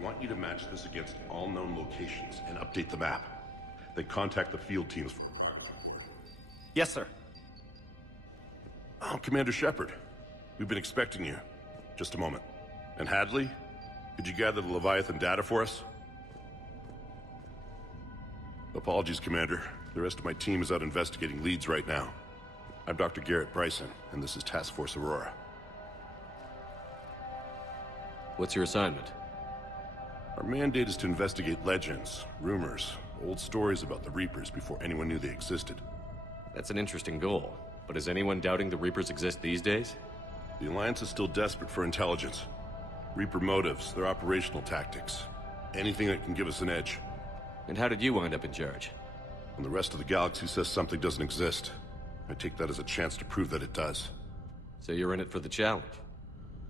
want you to match this against all known locations and update the map. Then contact the field teams for a progress report. Yes, sir. Oh, Commander Shepard. We've been expecting you. Just a moment. And Hadley? Could you gather the Leviathan data for us? Apologies, Commander. The rest of my team is out investigating leads right now. I'm Dr. Garrett Bryson, and this is Task Force Aurora. What's your assignment? Our mandate is to investigate legends, rumors, old stories about the Reapers before anyone knew they existed. That's an interesting goal, but is anyone doubting the Reapers exist these days? The Alliance is still desperate for intelligence. Reaper motives, their operational tactics. Anything that can give us an edge. And how did you wind up in charge? When the rest of the galaxy says something doesn't exist, I take that as a chance to prove that it does. So you're in it for the challenge?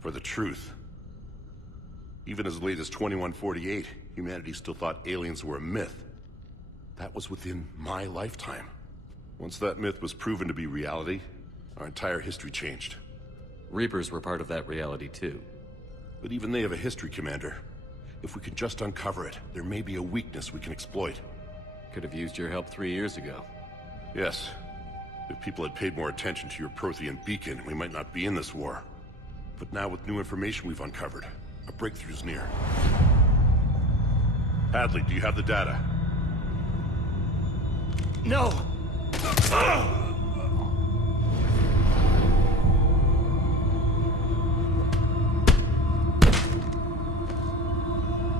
For the truth. Even as late as 2148, humanity still thought aliens were a myth. That was within my lifetime. Once that myth was proven to be reality, our entire history changed. Reapers were part of that reality too. But even they have a history, Commander. If we can just uncover it, there may be a weakness we can exploit. Could have used your help 3 years ago. Yes. If people had paid more attention to your Prothean beacon, we might not be in this war. But now with new information we've uncovered, a breakthrough's near. Hadley, do you have the data? No!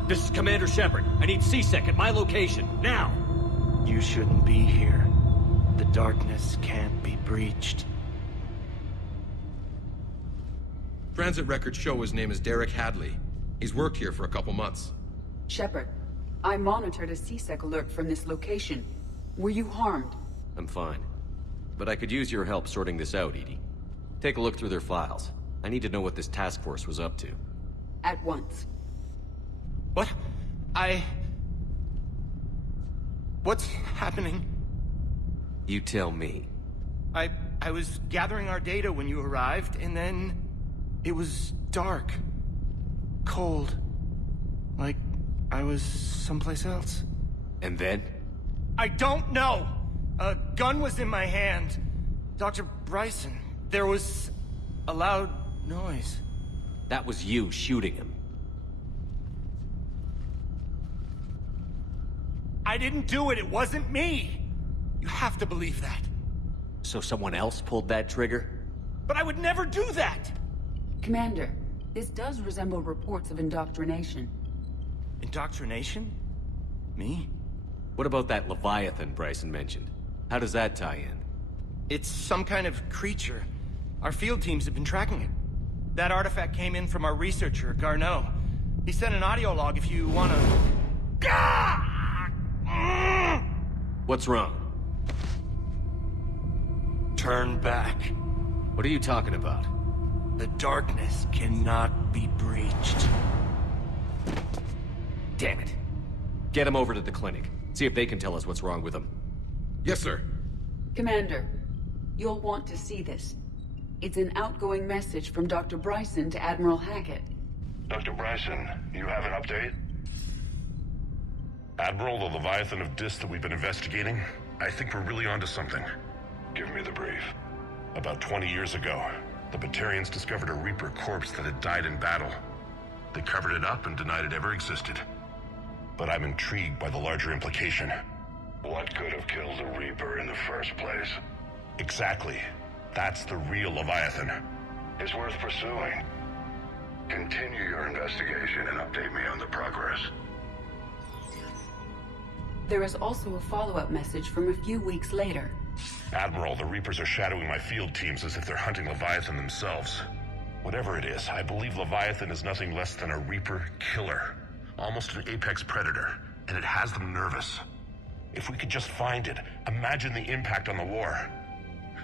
This is Commander Shepard. I need C-Sec at my location, now! You shouldn't be here. The darkness can't be breached. Transit records show his name is Derek Hadley. He's worked here for a couple months. Shepard, I monitored a C-Sec alert from this location. Were you harmed? I'm fine. But I could use your help sorting this out, Edie. Take a look through their files. I need to know what this task force was up to. At once. What? What's happening? You tell me. I was gathering our data when you arrived, and then... it was dark. Cold. Like I was someplace else. And then? I don't know! A gun was in my hand. Dr. Bryson, there was a loud noise. That was you shooting him. I didn't do it, it wasn't me! You have to believe that. So someone else pulled that trigger? But I would never do that! Commander, this does resemble reports of indoctrination. Indoctrination? Me? What about that Leviathan Bryson mentioned? How does that tie in? It's some kind of creature. Our field teams have been tracking it. That artifact came in from our researcher, Garneau. He sent an audio log if you wanna... What's wrong? Turn back. What are you talking about? The darkness cannot be breached. Damn it. Get him over to the clinic. See if they can tell us what's wrong with him. Yes, sir. Commander, you'll want to see this. It's an outgoing message from Dr. Bryson to Admiral Hackett. Dr. Bryson, you have an update? Admiral, the Leviathan of Dis that we've been investigating, I think we're really onto something. Give me the brief. About 20 years ago, the Batarians discovered a Reaper corpse that had died in battle. They covered it up and denied it ever existed. But I'm intrigued by the larger implication. What could have killed the Reaper in the first place? Exactly. That's the real Leviathan. It's worth pursuing. Continue your investigation and update me on the progress. There is also a follow-up message from a few weeks later. Admiral, the Reapers are shadowing my field teams as if they're hunting Leviathan themselves. Whatever it is, I believe Leviathan is nothing less than a Reaper killer. Almost an apex predator, and it has them nervous. If we could just find it, imagine the impact on the war.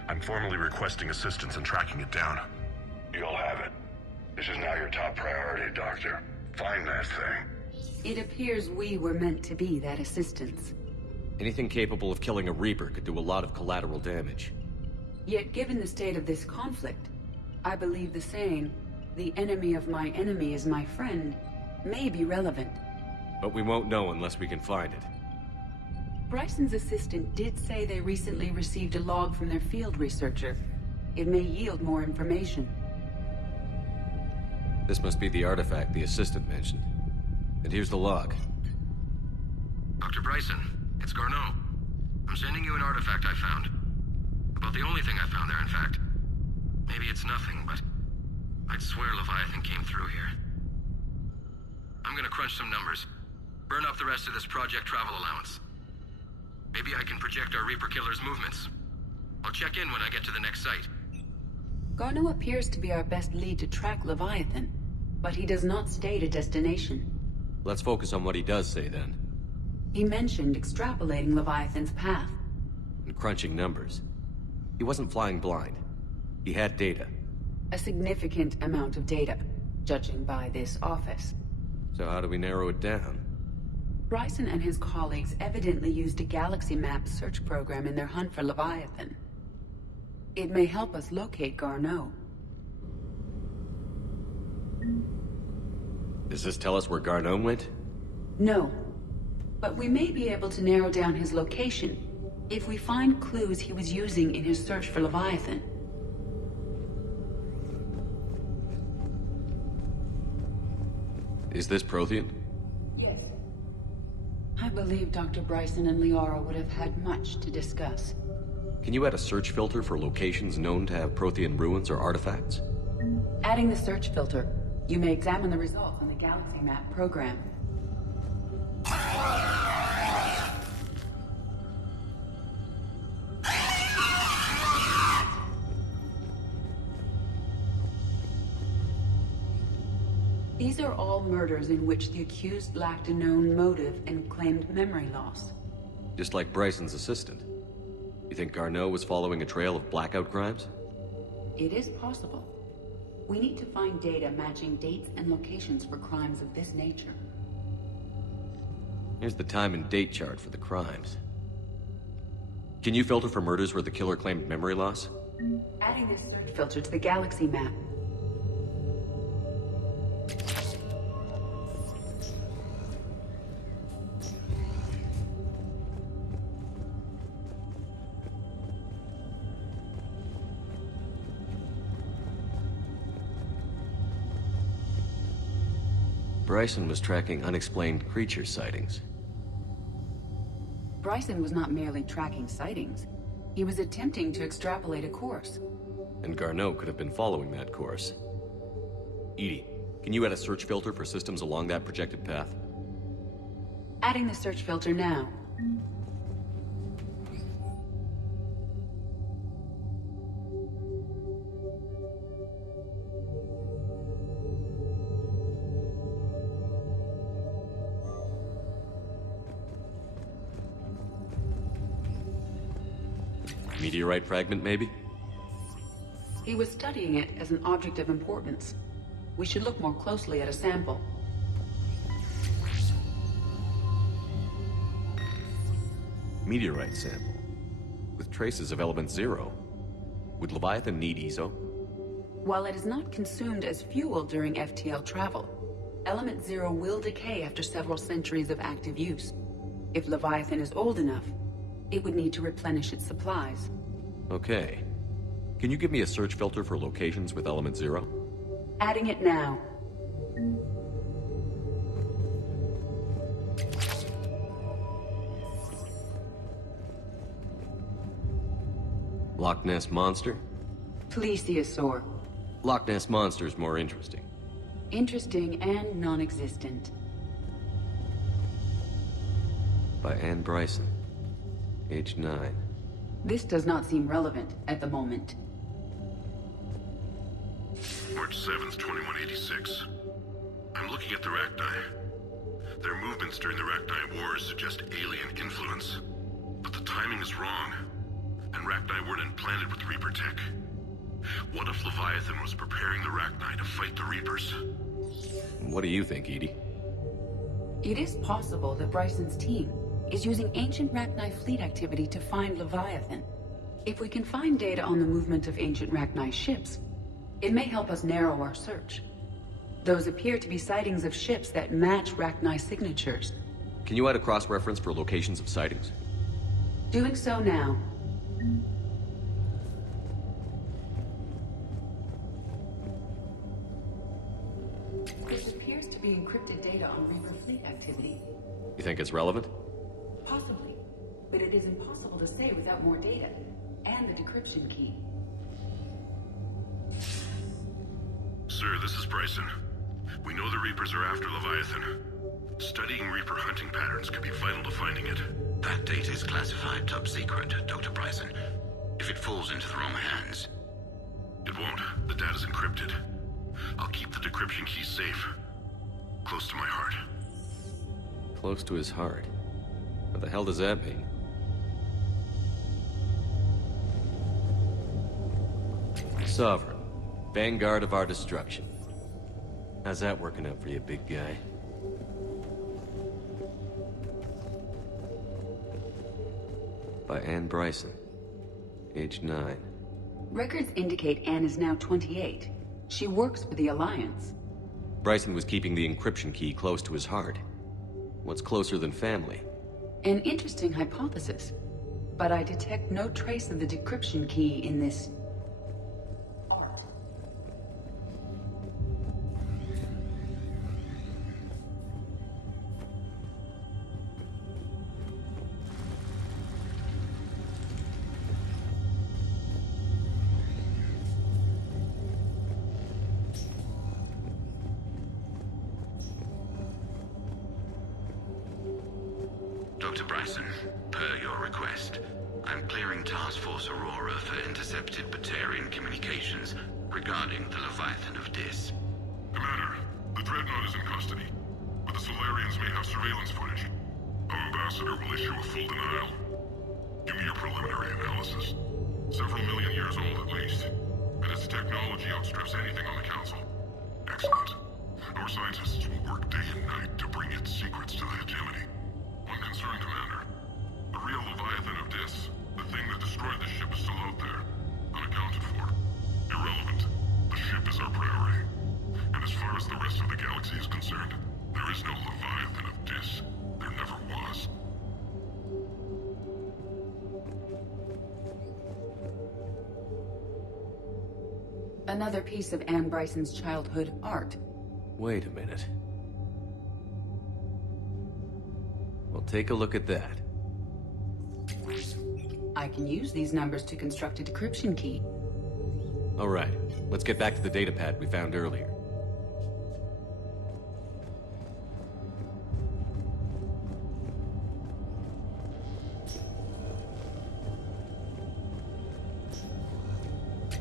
I'm formally requesting assistance in tracking it down. You'll have it. This is now your top priority, Doctor. Find that thing. It appears we were meant to be that assistance. Anything capable of killing a Reaper could do a lot of collateral damage. Yet given the state of this conflict, I believe the saying, "The enemy of my enemy is my friend," may be relevant. But we won't know unless we can find it. Bryson's assistant did say they recently received a log from their field researcher. It may yield more information. This must be the artifact the assistant mentioned. And here's the log. Dr. Bryson, it's Garneau. I'm sending you an artifact I found. About the only thing I found there, in fact. Maybe it's nothing, but I'd swear Leviathan came through here. I'm gonna crunch some numbers. Burn up the rest of this project travel allowance. Maybe I can project our Reaper Killer's movements. I'll check in when I get to the next site. Garneau appears to be our best lead to track Leviathan, but he does not state a destination. Let's focus on what he does say then. He mentioned extrapolating Leviathan's path. And crunching numbers. He wasn't flying blind. He had data. A significant amount of data, judging by this office. So how do we narrow it down? Bryson and his colleagues evidently used a galaxy map search program in their hunt for Leviathan. It may help us locate Garneau. Does this tell us where Garneau went? No. But we may be able to narrow down his location if we find clues he was using in his search for Leviathan. Is this Prothean? Yes. I believe Dr. Bryson and Liara would have had much to discuss. Can you add a search filter for locations known to have Prothean ruins or artifacts? Adding the search filter, you may examine the results on the galaxy map program. These are all murders in which the accused lacked a known motive and claimed memory loss. Just like Bryson's assistant. You think Garneau was following a trail of blackout crimes? It is possible. We need to find data matching dates and locations for crimes of this nature. Here's the time and date chart for the crimes. Can you filter for murders where the killer claimed memory loss? Adding this search filter to the galaxy map. Bryson was tracking unexplained creature sightings. Bryson was not merely tracking sightings. He was attempting to extrapolate a course. And Garneau could have been following that course. EDI, can you add a search filter for systems along that projected path? Adding the search filter now. Meteorite fragment, maybe? He was studying it as an object of importance. We should look more closely at a sample. Meteorite sample. With traces of element 0. Would Leviathan need ESO? While it is not consumed as fuel during FTL travel, element 0 will decay after several centuries of active use. If Leviathan is old enough, it would need to replenish its supplies. Okay. Can you give me a search filter for locations with element 0? Adding it now. Loch Ness Monster? Plesiosaur. Loch Ness Monster is more interesting. Interesting and non-existent. By Anne Bryson. Age 9. This does not seem relevant at the moment. March 7th, 2186. I'm looking at the Rachni. Their movements during the Rachni Wars suggest alien influence. But the timing is wrong. And Rachni weren't implanted with Reaper tech. What if Leviathan was preparing the Rachni to fight the Reapers? What do you think, EDI? It is possible that Bryson's team is using ancient Rachni fleet activity to find Leviathan. If we can find data on the movement of ancient Rachni ships, it may help us narrow our search. Those appear to be sightings of ships that match Rachni's signatures. Can you add a cross-reference for locations of sightings? Doing so now. This appears to be encrypted data on Reaper fleet activity. You think it's relevant? Possibly, but it is impossible to say without more data, and the decryption key. Sir, this is Bryson. We know the Reapers are after Leviathan. Studying Reaper hunting patterns could be vital to finding it. That data is classified top secret, Dr. Bryson. If it falls into the wrong hands... It won't. The data's encrypted. I'll keep the decryption key safe. Close to my heart. Close to his heart. What the hell does that mean? Sovereign. Vanguard of our destruction. How's that working out for you, big guy? By Anne Bryson. Age 9. Records indicate Anne is now 28. She works for the Alliance. Bryson was keeping the encryption key close to his heart. What's closer than family? An interesting hypothesis. But I detect no trace of the decryption key in this... art. Dr. Bryson, per your request, I'm clearing Task Force Aurora for intercepted Batarian communications regarding the Leviathan of Dis. Commander, the Dreadnought is in custody, but the Solarians may have surveillance footage. Our ambassador will issue a full denial. Give me your preliminary analysis. Several million years old at least, and its technology outstrips anything on the Council. Excellent. Our scientists will work day and night to bring its secrets to the hegemony. One concern, Commander. The real Leviathan of Dis, the thing that destroyed the ship, is still out there, unaccounted for. Irrelevant. The ship is our priority. And as far as the rest of the galaxy is concerned, there is no Leviathan of Dis. There never was. Another piece of Anne Bryson's childhood art. Wait a minute. Well, take a look at that. I can use these numbers to construct a decryption key. All right, let's get back to the datapad we found earlier.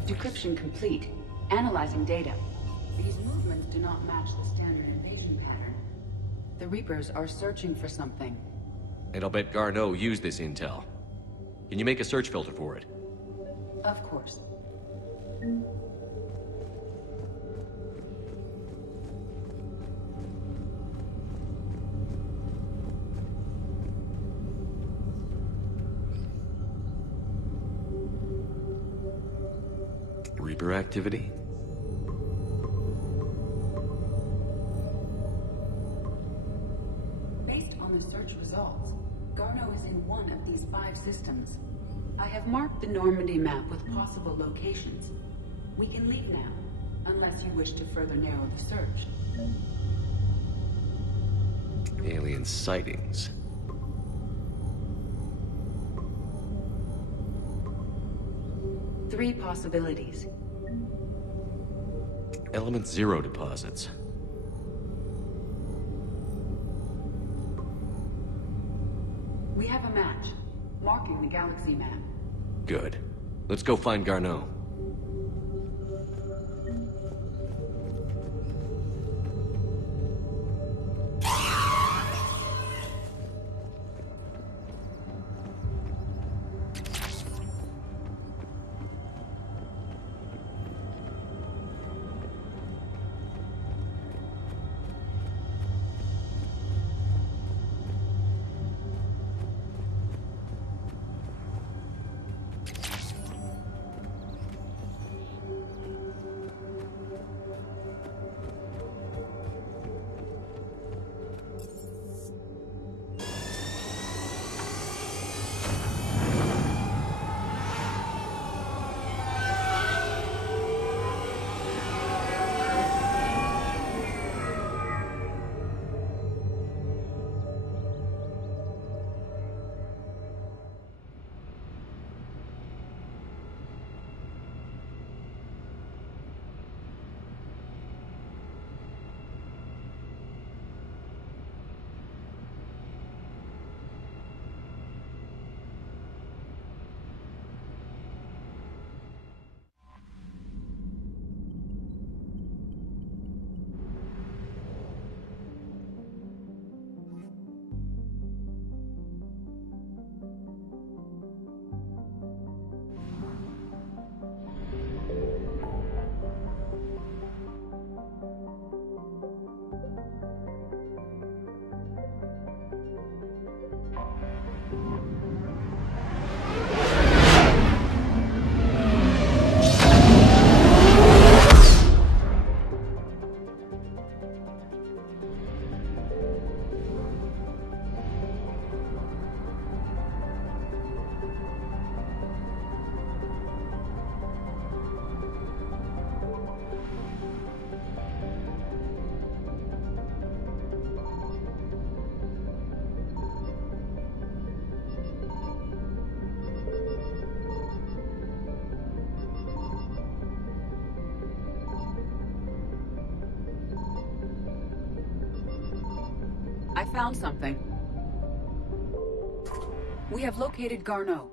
Decryption complete. Analyzing data. These movements do not match the standard invasion pattern. The Reapers are searching for something. And I'll bet Garneau used this intel. Can you make a search filter for it? Of course. Reaper activity? Based on the search results, Garneau is in one of these 5 systems. I have marked the Normandy map with possible locations. We can leave now, unless you wish to further narrow the search. Alien sightings. Three possibilities. Element 0 deposits. We have a match, marking the galaxy map. Good. Let's go find Garneau. have found something. We have located Garneau.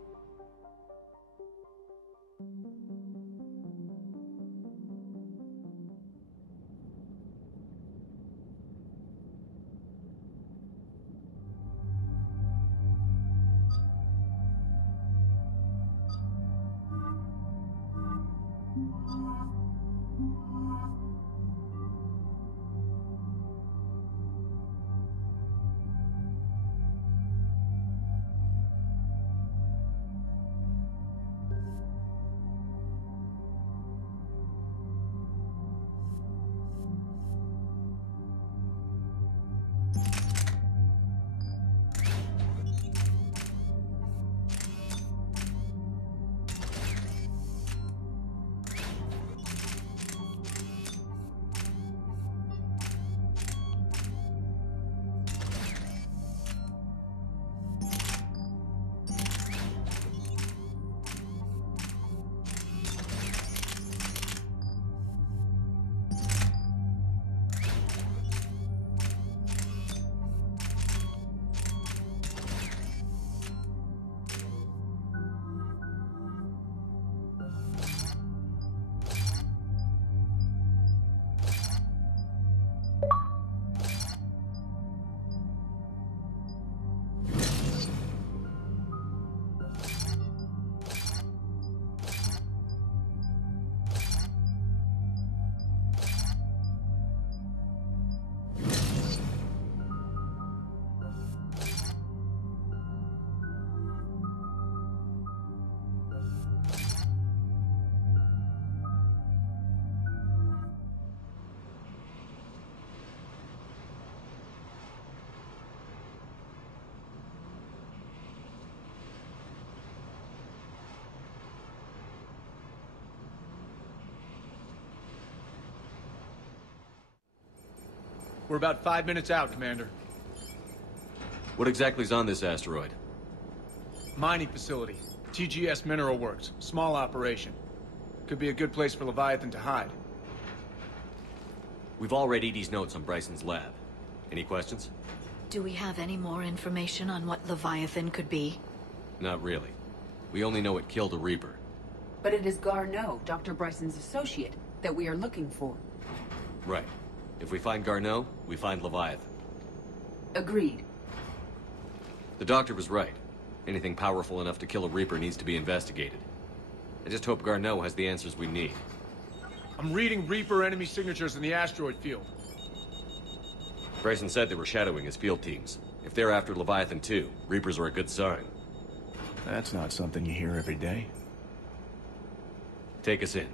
We're about 5 minutes out, Commander. What exactly is on this asteroid? Mining facility. TGS Mineral Works. Small operation. Could be a good place for Leviathan to hide. We've all read Edie's notes on Bryson's lab. Any questions? Do we have any more information on what Leviathan could be? Not really. We only know it killed a Reaper. But it is Garneau, Dr. Bryson's associate, that we are looking for. Right. If we find Garneau, we find Leviathan. Agreed. The doctor was right. Anything powerful enough to kill a Reaper needs to be investigated. I just hope Garneau has the answers we need. I'm reading Reaper enemy signatures in the asteroid field. Bryson said they were shadowing his field teams. If they're after Leviathan too, Reapers are a good sign. That's not something you hear every day. Take us in.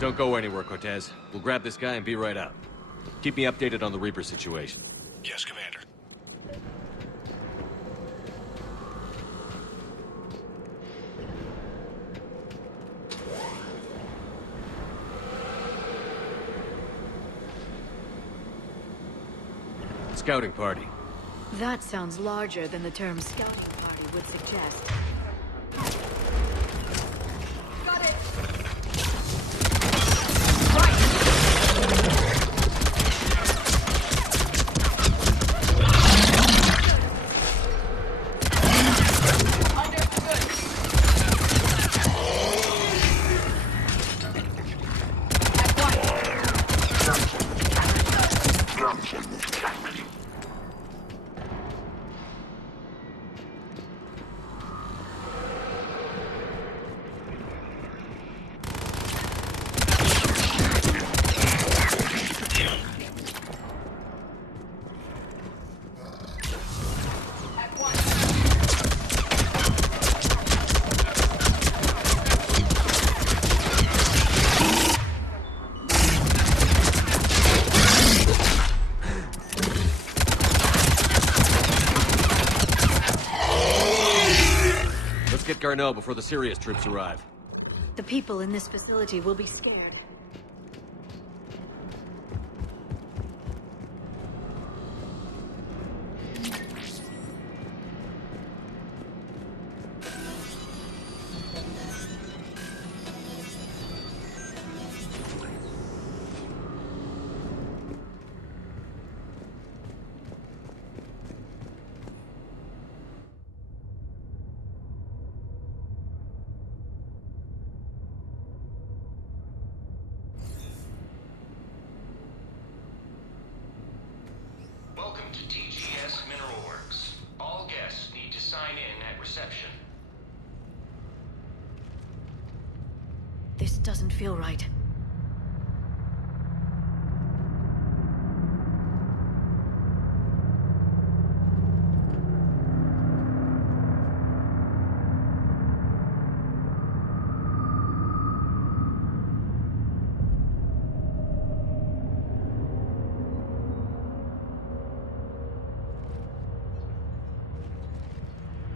Don't go anywhere, Cortez. We'll grab this guy and be right out. Keep me updated on the Reaper situation. Yes, Commander. Scouting party. That sounds larger than the term scouting party would suggest. Got it! Garneau before the Sirius troops arrive. The people in this facility will be scared. Welcome to TGS Mineral Works. All guests need to sign in at reception. This doesn't feel right.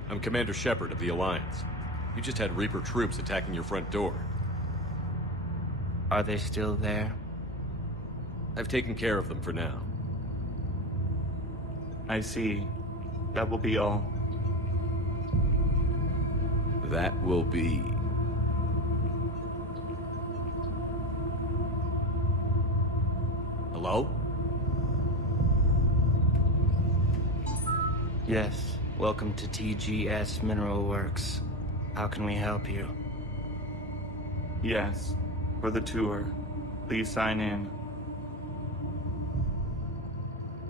I'm Commander Shepard of the Alliance. You just had Reaper troops attacking your front door. Are they still there? I've taken care of them for now. I see. That will be all. That will be... Hello? Yes. Welcome to TGS Mineral Works. How can we help you? Yes. For the tour. Please sign in.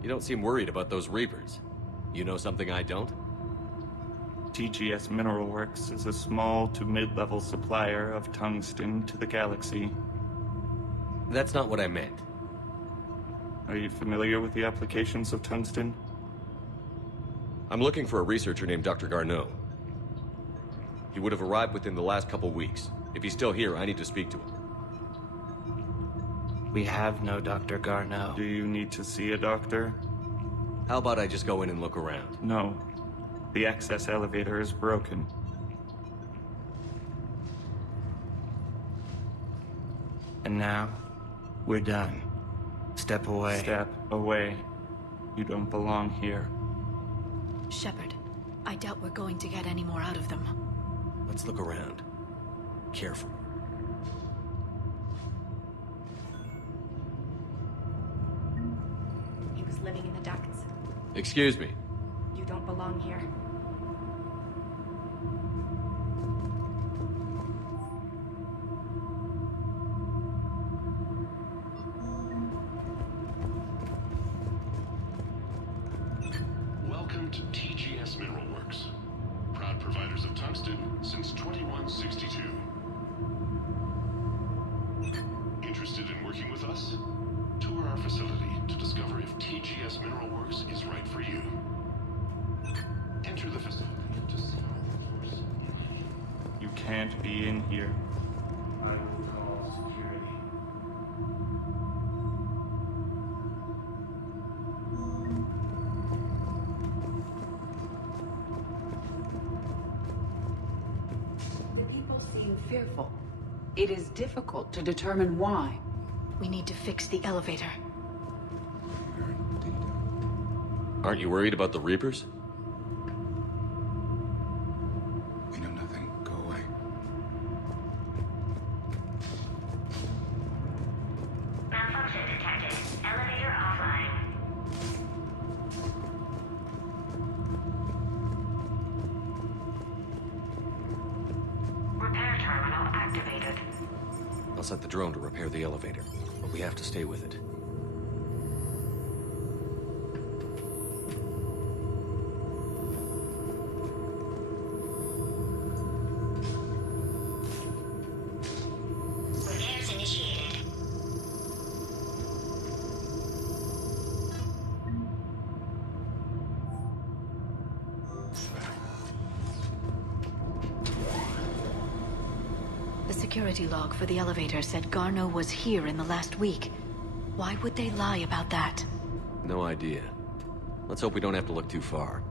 You don't seem worried about those Reapers. You know something I don't? TGS Mineral Works is a small to mid-level supplier of tungsten to the galaxy. That's not what I meant. Are you familiar with the applications of tungsten? I'm looking for a researcher named Dr. Garneau. He would have arrived within the last couple weeks. If he's still here, I need to speak to him. We have no Dr. Garneau. Do you need to see a doctor? How about I just go in and look around? No. The access elevator is broken. And now, we're done. Step away. Step away. You don't belong here. Shepard, I doubt we're going to get any more out of them. Let's look around. Careful. He was living in the ducts. Excuse me. You don't belong here. Welcome to TGS Mineral Works. Proud providers of tungsten since 2162. Interested in working with us? Tour our facility to discover if TGS Mineral Works is right for you. Enter the facility to see our force. You can't be in here. I will call security. The people seem fearful. It is difficult to determine why. We need to fix the elevator. Aren't you worried about the Reapers? We know nothing. Go away. Malfunction detected. Elevator offline. Repair terminal activated. I'll set the drone to repair the elevator, but we have to stay with it. Repairs initiated. The security log for the elevator said Garneau was here in the last week. Why would they lie about that? No idea. Let's hope we don't have to look too far.